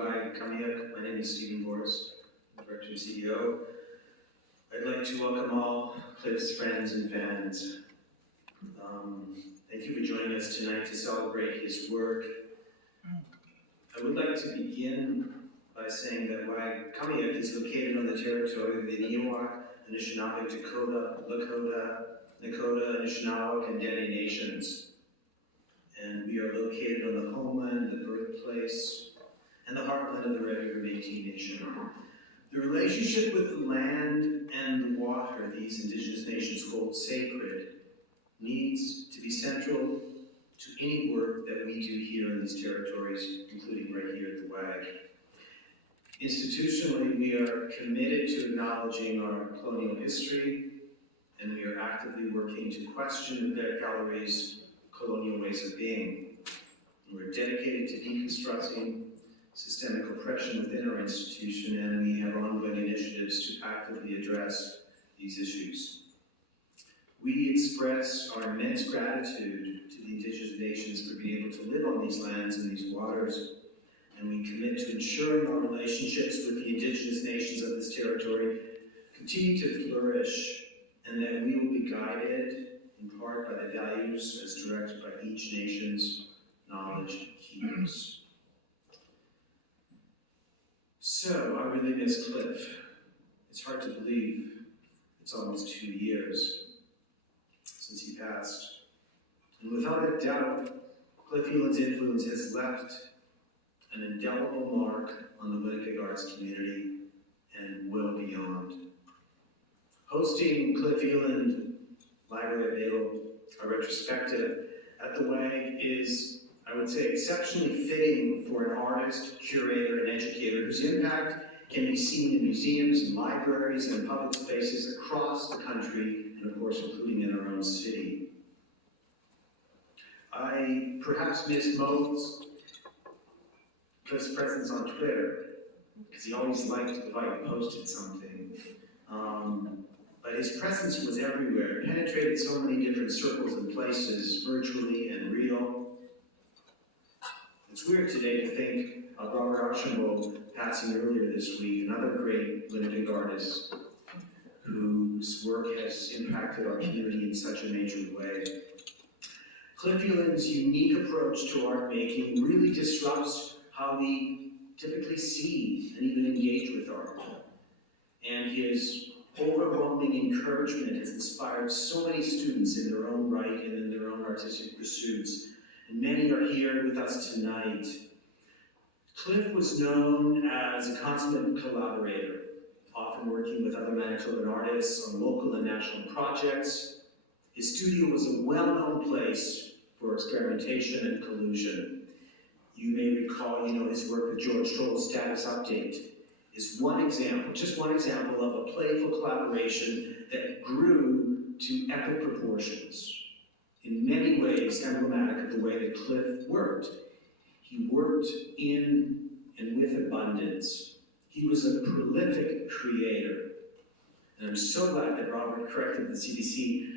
by Kamiuk. My name is Stephen Boris, Director and CEO. I'd like to welcome all Cliff's friends and fans. Thank you for joining us tonight to celebrate his work. I would like to begin by saying that while Kamiuk is located on the territory of the Iniwak, Anishinaabe, Dakota, Lakota, Nakota, Anishinaabe, and Dene nations. And we are located on the homeland, the birthplace, and the heartland of the Red River Métis Nation. The relationship with the land and the water these Indigenous nations hold sacred needs to be central to any work that we do here in these territories, including right here at the WAG. Institutionally, we are committed to acknowledging our colonial history, and we are actively working to question the gallery's colonial ways of being. We're dedicated to deconstructing systemic oppression within our institution, and we have ongoing initiatives to actively address these issues. We express our immense gratitude to the Indigenous nations for being able to live on these lands and these waters, and we commit to ensuring our relationships with the Indigenous nations of this territory continue to flourish, and that we will be guided in part by the values as directed by each nation's knowledge keepers. So, I really miss Cliff. It's hard to believe it's almost 2 years since he passed. And without a doubt, Cliff Eyland's influence has left an indelible mark on the Winnipeg arts community and well beyond. Hosting Cliff Eyland Library of Babel, a retrospective at the WAG is, I would say, exceptionally fitting for an artist, curator, and educator whose impact can be seen in museums and libraries and public spaces across the country, and of course, including in our own city. I perhaps miss most Cliff's presence on Twitter, because he always liked if I posted something. But his presence was everywhere, penetrated so many different circles and places, virtually and real. It's weird today to think of Robert Archambault passing earlier this week, another great Winnipeg artist whose work has impacted our community in such a major way. Cliff Eyland's unique approach to art making really disrupts how we typically see and even engage with art. And his overwhelming encouragement has inspired so many students in their own right and in their own artistic pursuits. And many are here with us tonight. Cliff was known as a consummate collaborator, often working with other Manitoban artists on local and national projects. His studio was a well-known place for experimentation and collusion. You may recall, his work with George Troll's Status Update is one example, just one example of a playful collaboration that grew to epic proportions. In many ways emblematic of the way that Cliff worked. He worked in and with abundance. He was a prolific creator. And I'm so glad that Robert corrected the CBC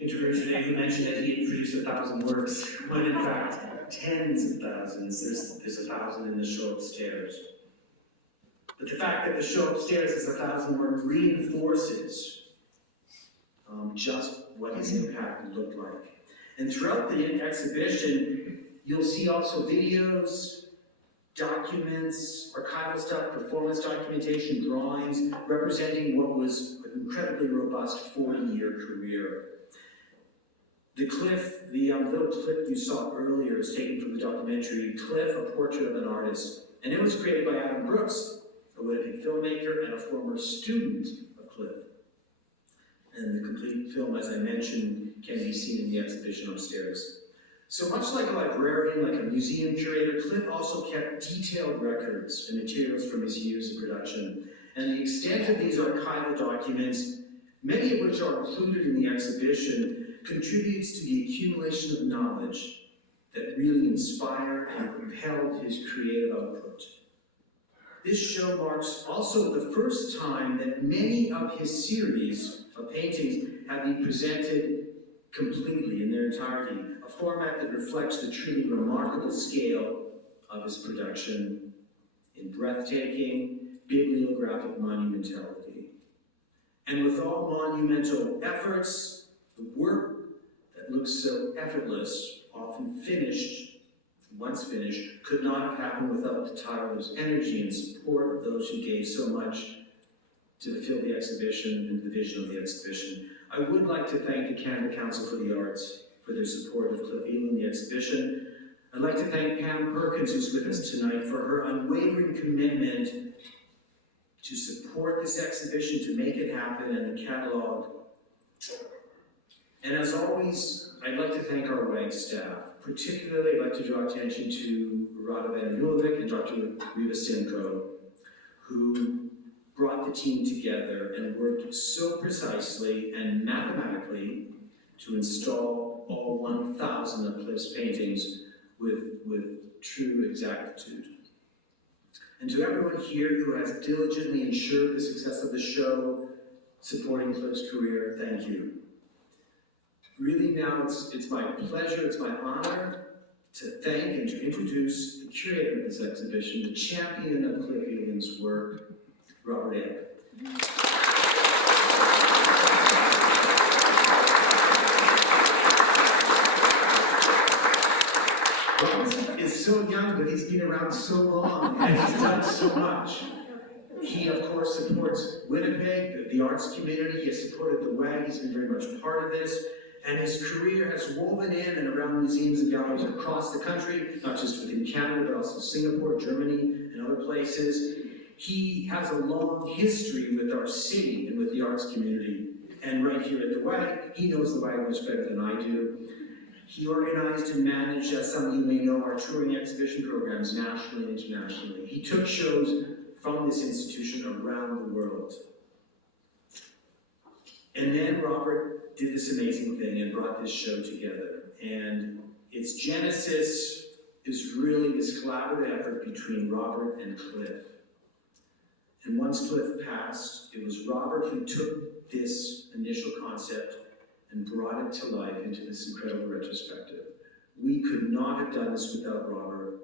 interviewer today who mentioned that he had produced 1,000 works, when in fact, tens of thousands. There's 1,000 in the show upstairs. But the fact that the show upstairs is 1,000 work reinforces just what his impact looked like. And throughout the exhibition, you'll see also videos, documents, archival stuff, performance documentation, drawings, representing what was an incredibly robust 40-year career. The little clip you saw earlier is taken from the documentary Cliff, A Portrait of an Artist, and it was created by Adam Brooks, a Winnipeg filmmaker and a former student of Cliff. And the complete film, as I mentioned, can be seen in the exhibition upstairs. So much like a librarian, like a museum curator, Cliff also kept detailed records and materials from his years of production. And the extent of these archival documents, many of which are included in the exhibition, contributes to the accumulation of knowledge that really inspired and propelled his creative output. This show marks also the first time that many of his series of paintings have been presented completely in their entirety, a format that reflects the truly remarkable scale of his production in breathtaking, bibliographic monumentality. And with all monumental efforts, the work that looks so effortless, often finished, once finished, could not have happened without the tireless energy and support of those who gave so much to fulfill the exhibition and the vision of the exhibition. I would like to thank the Canada Council for the Arts for their support of Cliff Eyland and the exhibition. I'd like to thank Pam Perkins, who's with us tonight, for her unwavering commitment to support this exhibition, to make it happen, and the catalog. And as always, I'd like to thank our WAG staff. Particularly, I'd like to draw attention to Rada Vanulovic and Dr. Riva Simko, who brought the team together and worked so precisely and mathematically to install all 1,000 of Cliff's paintings with true exactitude. And to everyone here who has diligently ensured the success of the show, supporting Cliff's career, thank you. Really now, it's my pleasure, it's my honor to thank and to introduce the curator of this exhibition, the champion of Cliff Eyland's work, Robert Eyland. Robert is so young, but he's been around so long, and he's done so much. He, of course, supports Winnipeg, the arts community. He has supported the WAG. He's been very much part of this. And his career has woven in and around museums and galleries across the country, not just within Canada, but also Singapore, Germany, and other places. He has a long history with our city and with the arts community. And right here at the WAG, he knows the WAG much better than I do. He organized and managed, as some of you may know, our touring exhibition programs nationally and internationally. He took shows from this institution around the world. And then Robert did this amazing thing and brought this show together. And its genesis is really this collaborative effort between Robert and Cliff. And once Cliff passed, it was Robert who took this initial concept and brought it to life into this incredible retrospective. We could not have done this without Robert.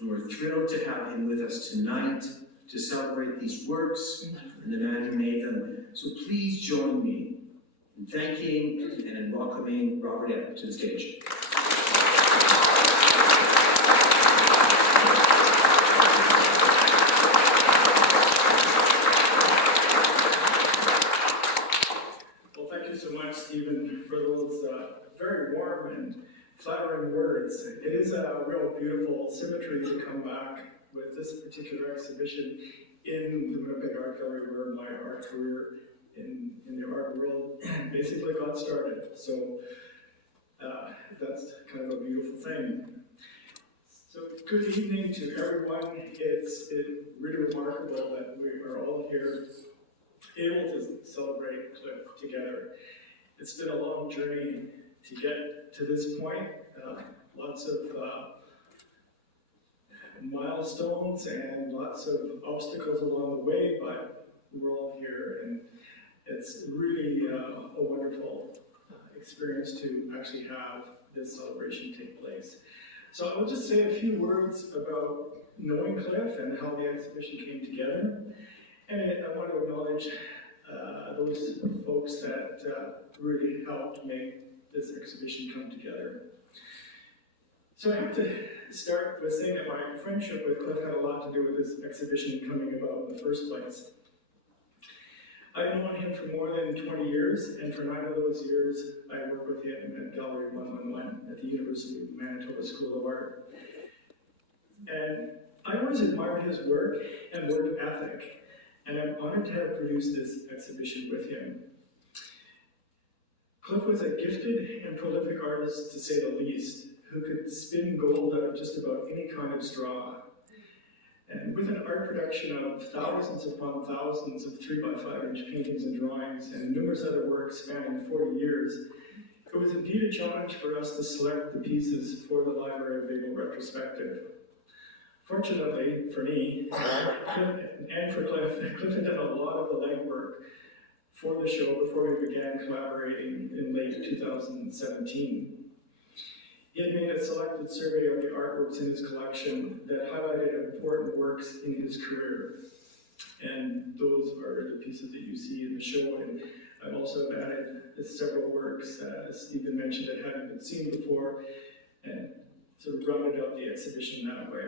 And we're thrilled to have him with us tonight to celebrate these works and the man who made them. So please join me in thanking and in welcoming Robert Eyland to the stage. Well, thank you so much, Stephen, for those very warm and flattering words. It is a real beautiful symmetry to come back with this particular exhibition in the Winnipeg Art Gallery, where my art career in the art world basically got started. So that's kind of a beautiful thing. So good evening to everyone. It's really remarkable that we are all here able to celebrate Cliff together. It's been a long journey to get to this point. Lots of milestones and lots of obstacles along the way, but we're all here, and it's really a wonderful experience to actually have this celebration take place. So I will just say a few words about knowing Cliff and how the exhibition came together. And I want to acknowledge those folks that really helped make this exhibition come together. So I have to start with saying that my friendship with Cliff had a lot to do with this exhibition coming about in the first place. I've known him for more than 20 years, and for 9 of those years, I worked with him at Gallery 111 at the University of Manitoba School of Art. And I always admired his work and work ethic, and I'm honored to have produced this exhibition with him. Cliff was a gifted and prolific artist, to say the least, who could spin gold out of just about any kind of straw. And with an art production of thousands upon thousands of 3x5-inch paintings and drawings and numerous other works spanning 40 years, it was indeed a challenge for us to select the pieces for the Library of Babel Retrospective. Fortunately for me, and for Cliff had done a lot of the legwork for the show before we began collaborating in late 2017. He had made a selected survey of the artworks in his collection that highlighted important works in his career. And those are the pieces that you see in the show. And I've also added several works, as Stephen mentioned, that hadn't been seen before, and sort of rounded out the exhibition that way.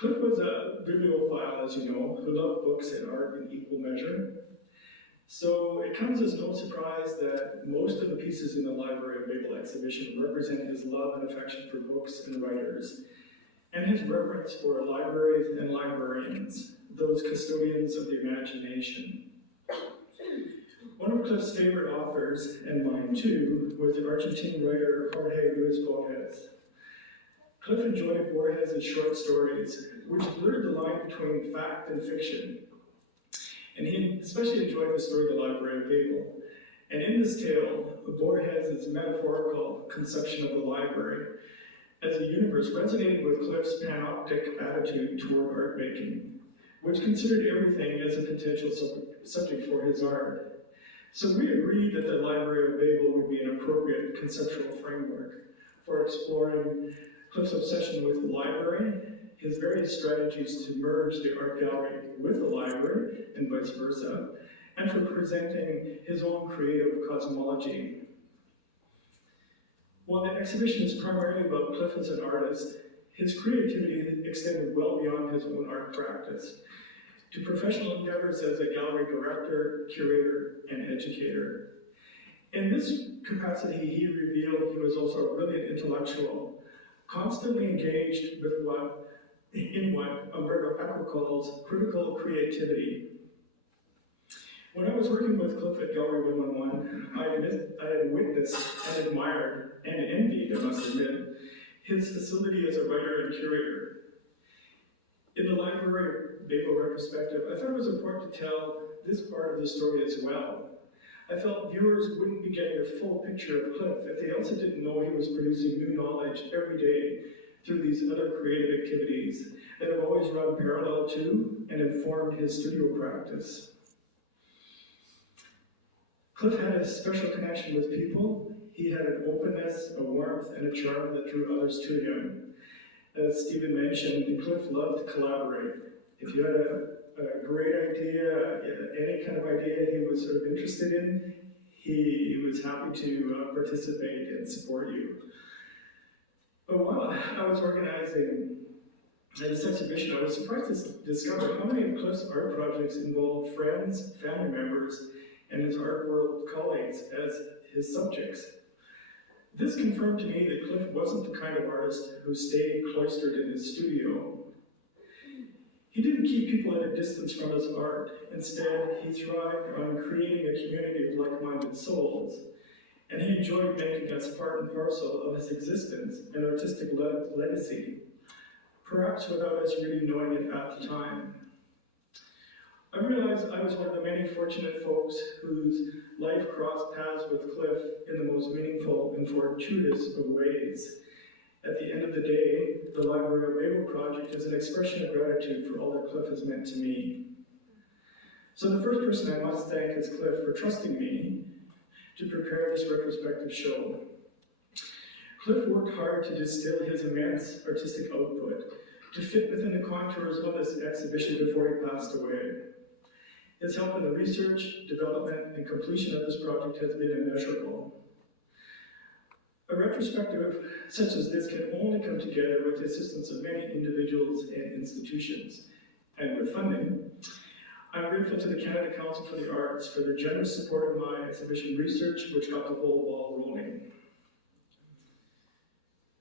Cliff was a bibliophile, as you know, who loved books and art in equal measure. So it comes as no surprise that most of the pieces in the Library of Babel exhibition represent his love and affection for books and writers, and his reverence for libraries and librarians, those custodians of the imagination. One of Cliff's favorite authors, and mine too, was the Argentine writer Jorge Luis Borges. Cliff enjoyed Borges' short stories, which blurred the line between fact and fiction. And he especially enjoyed the story The Library of Babel. And in this tale, Borges' metaphorical conception of the library as a universe resonated with Cliff's panoptic attitude toward art making, which considered everything as a potential subject for his art. So we agreed that the Library of Babel would be an appropriate conceptual framework for exploring Cliff's obsession with the library, his various strategies to merge the art gallery with the library, and vice versa, and for presenting his own creative cosmology. While the exhibition is primarily about Cliff as an artist, his creativity extended well beyond his own art practice to professional endeavors as a gallery director, curator, and educator. In this capacity, he revealed he was also a brilliant intellectual, constantly engaged with what Umberto Eco calls critical creativity. When I was working with Cliff at Gallery 111, I had witnessed and admired and envied, I must admit, his facility as a writer and curator. In the Library of Babel Retrospective, I thought it was important to tell this part of the story as well. I felt viewers wouldn't be getting a full picture of Cliff if they also didn't know he was producing new knowledge every day through these other creative activities that have always run parallel to and informed his studio practice. Cliff had a special connection with people. He had an openness, a warmth, and a charm that drew others to him. As Stephen mentioned, Cliff loved to collaborate. If you had a great idea, any kind of idea he was sort of interested in, he was happy to participate and support you. But while I was organizing this exhibition, I was surprised to discover how many of Cliff's art projects involved friends, family members, and his art world colleagues as his subjects. This confirmed to me that Cliff wasn't the kind of artist who stayed cloistered in his studio. He didn't keep people at a distance from his art. Instead, he thrived on creating a community of like-minded souls, and he enjoyed making us part and parcel of his existence and artistic legacy, perhaps without us really knowing it at the time. I realized I was one of the many fortunate folks whose life crossed paths with Cliff in the most meaningful and fortuitous of ways. At the end of the day, the Library of Babel project is an expression of gratitude for all that Cliff has meant to me. So the first person I must thank is Cliff for trusting me to prepare this retrospective show. Cliff worked hard to distill his immense artistic output to fit within the contours of this exhibition before he passed away. His help in the research, development, and completion of this project has been immeasurable. A retrospective such as this can only come together with the assistance of many individuals and institutions. And with funding, I'm grateful to the Canada Council for the Arts for their generous support of my exhibition research, which got the whole ball rolling.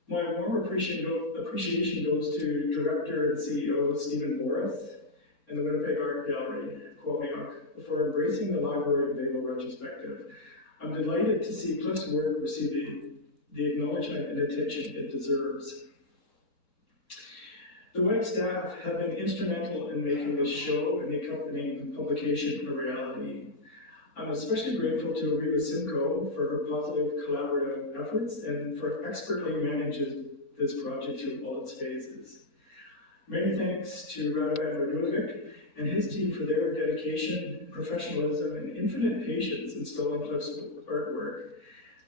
My warm appreciation goes to Director and CEO Stephen Boris and the Winnipeg Art Gallery, Quamiok, for embracing the Library of Babel retrospective. I'm delighted to see Cliff's work receive the acknowledgement and attention it deserves. The WEG staff have been instrumental in making this show and the accompanying publication a reality. I'm especially grateful to Ariva Simcoe for her positive collaborative efforts and for expertly managing this project through all its phases. Many thanks to Radovan Radulovic and his team for their dedication, professionalism, and infinite patience installing Cliff's artwork.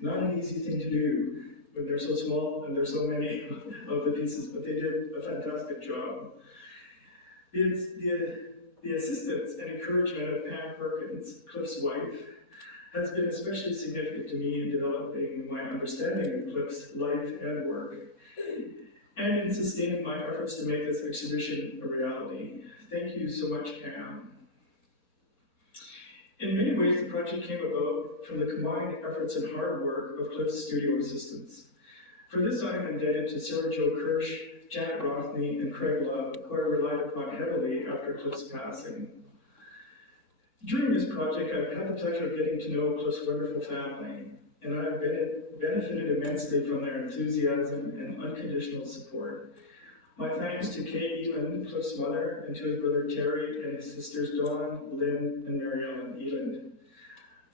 Not an easy thing to do, when they're so small and there's so many of the pieces, but they did a fantastic job. The assistance and encouragement of Pam Perkins, Cliff's wife, has been especially significant to me in developing my understanding of Cliff's life and work, and in sustaining my efforts to make this exhibition a reality. Thank you so much, Pam. In many ways, the project came about from the combined efforts and hard work of Cliff's studio assistants. For this, I am indebted to Sarah Jo Kirsch, Janet Rothney, and Craig Love, who I relied upon heavily after Cliff's passing. During this project, I've had the pleasure of getting to know Cliff's wonderful family, and I've benefited immensely from their enthusiasm and unconditional support. My thanks to Kay Eyland, Cliff's mother, and to his brother Terry and his sisters Dawn, Lynn, and Mary Ellen Eyland.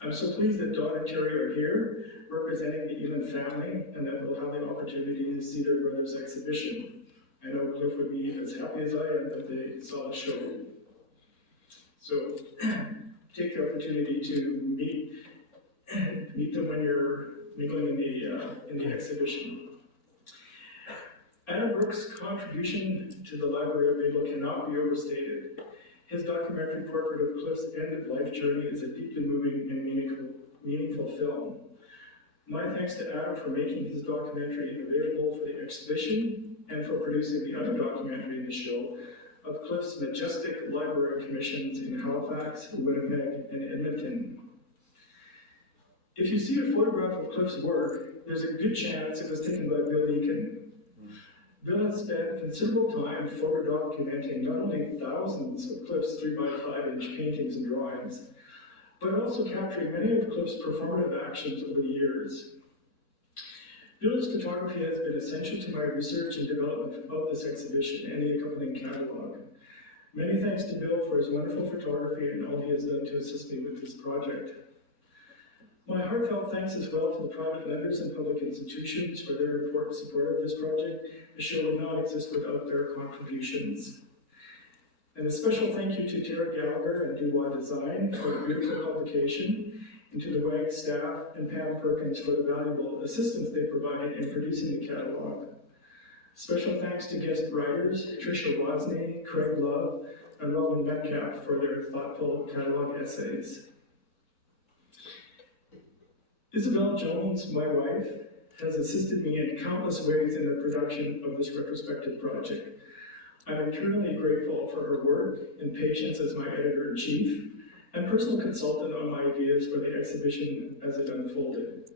I'm so pleased that Dawn and Terry are here, representing the Eyland family, and that we'll have the opportunity to see their brother's exhibition. I know Cliff would be as happy as I am that they saw the show. So, take the opportunity to meet them when you're mingling in the exhibition. Adam Brooks' contribution to the Library of Babel cannot be overstated. His documentary portrait of Cliff's end-of-life journey is a deeply moving and meaningful film. My thanks to Adam for making his documentary available for the exhibition and for producing the other documentary in the show of Cliff's majestic library commissions in Halifax, Winnipeg, and Edmonton. If you see a photograph of Cliff's work, there's a good chance it was taken by Bill Deacon. Bill has spent considerable time photo documenting not only thousands of Cliff's 3x5-inch paintings and drawings, but also capturing many of Cliff's performative actions over the years. Bill's photography has been essential to my research and development of this exhibition and the accompanying catalog. Many thanks to Bill for his wonderful photography and all he has done to assist me with this project. My heartfelt thanks as well to the private lenders and public institutions for their important support of this project. The show would not exist without their contributions. And a special thank you to Tara Gallagher and Duwa Design for a beautiful publication, and to the WAG staff and Pam Perkins for the valuable assistance they provided in producing the catalog. Special thanks to guest writers, Tricia Wodsney, Craig Love, and Robin Metcalf for their thoughtful catalog essays. Isabel Jones, my wife, has assisted me in countless ways in the production of this retrospective project. I'm eternally grateful for her work and patience as my editor-in-chief and personal consultant on my ideas for the exhibition as it unfolded.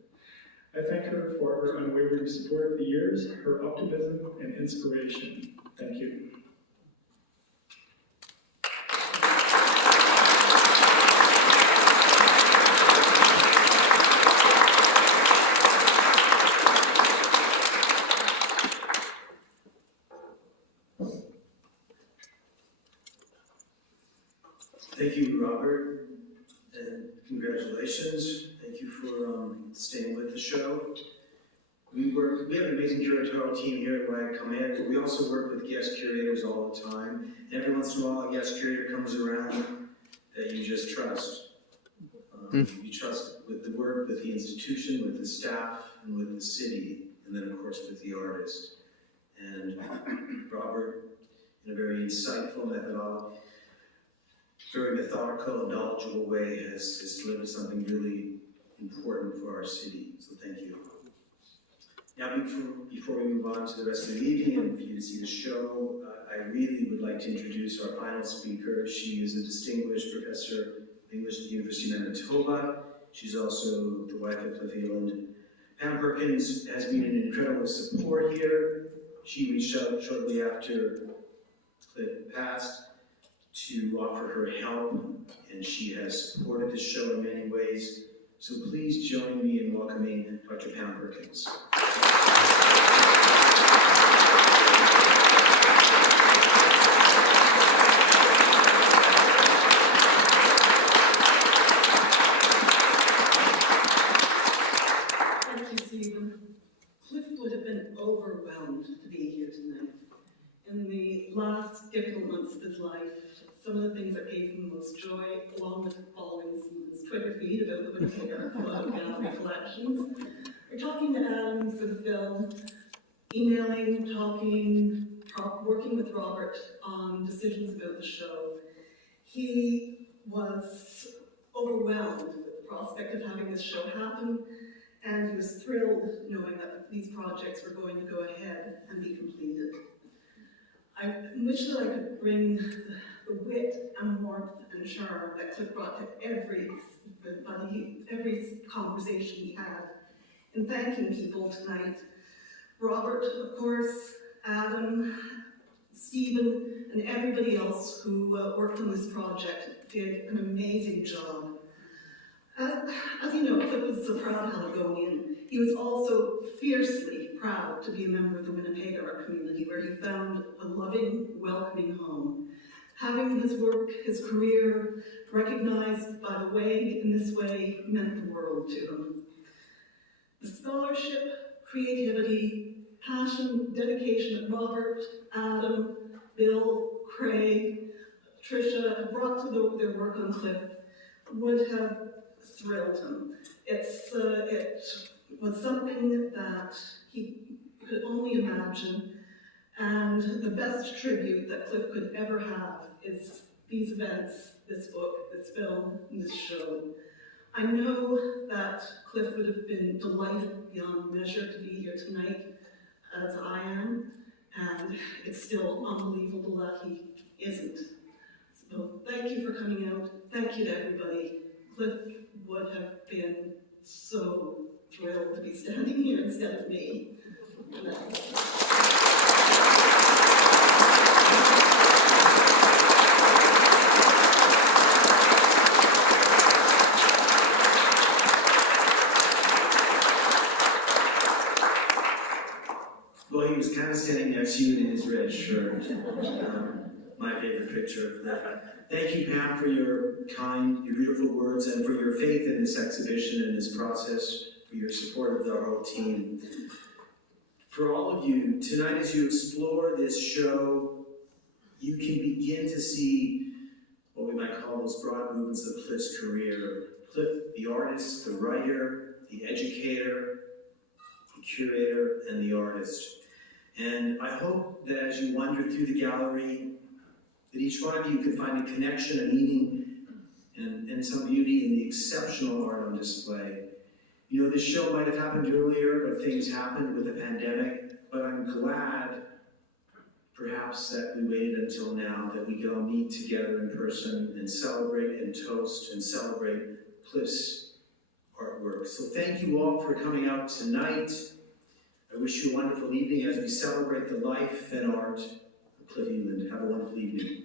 I thank her for her unwavering support of the years, her optimism and inspiration. Thank you. Thank you, Robert, and congratulations. Thank you for staying with the show. We have an amazing curatorial team here at WAG Command, but we also work with guest curators all the time. And every once in a while, a guest curator comes around that you just trust. You trust with the work, with the institution, with the staff, and with the city, and then, of course, with the artist. And Robert, in a very insightful, very methodical and knowledgeable way, has delivered something really important for our city. So thank you. Now, before we move on to the rest of the evening and for you to see the show, I really would like to introduce our final speaker. She is a distinguished professor of English at the University of Manitoba. She's also the wife of Cliff Eyland. Pam Perkins has been an incredible support here. She reached out shortly after Cliff passed to offer her help, and she has supported the show in many ways. So please join me in welcoming Dr. Pam Perkins. Thank you, Stephen. Cliff would have been overwhelmed to be here tonight. In the last difficult months of his life, some of the things that gave him the most joy, along with following Stephen's Twitter feed about the Winnipeg Art Gallery collections, We're talking to Adam for the film, emailing, talking, working with Robert on decisions about the show. He was overwhelmed with the prospect of having this show happen, and he was thrilled knowing that these projects were going to go ahead and be completed. I wish that I could bring the wit and warmth and charm that Cliff brought to every conversation he had in thanking people tonight. Robert, of course, Adam, Stephen, and everybody else who worked on this project did an amazing job. As you know, Cliff was a proud Haligonian. He was also fiercely proud to be a member of the Winnipeg art community, where he found a loving, welcoming home. Having his work, his career, recognized by the WAG in this way meant the world to him. The scholarship, creativity, passion, dedication that Robert, Adam, Bill, Craig, Tricia brought to their work on Cliff would have thrilled him. It was something that he could only imagine, and the best tribute that Cliff could ever have is these events, this book, this film, and this show. I know that Cliff would have been delighted beyond measure to be here tonight, as I am, and it's still unbelievable that he isn't. So thank you for coming out. Thank you to everybody. Cliff would have been so thrilled to be standing here instead of me. Well, he was kind of standing next to you in his red shirt. My favorite picture of Cliff. Thank you, Pam, for your kind, your beautiful words, and for your faith in this exhibition and this process, for your support of our whole team. For all of you, tonight as you explore this show, you can begin to see what we might call those broad movements of Cliff's career. Cliff, the artist, the writer, the educator, the curator, and the artist. And I hope that as you wander through the gallery, that each one of you can find a connection, a meaning, and some beauty in the exceptional art on display. You know, this show might have happened earlier, but things happened with the pandemic, but I'm glad, perhaps, that we waited until now, that we could all meet together in person and celebrate and toast and celebrate Cliff's artwork. So thank you all for coming out tonight. I wish you a wonderful evening as we celebrate the life and art of Cliff Eyland. Have a wonderful evening.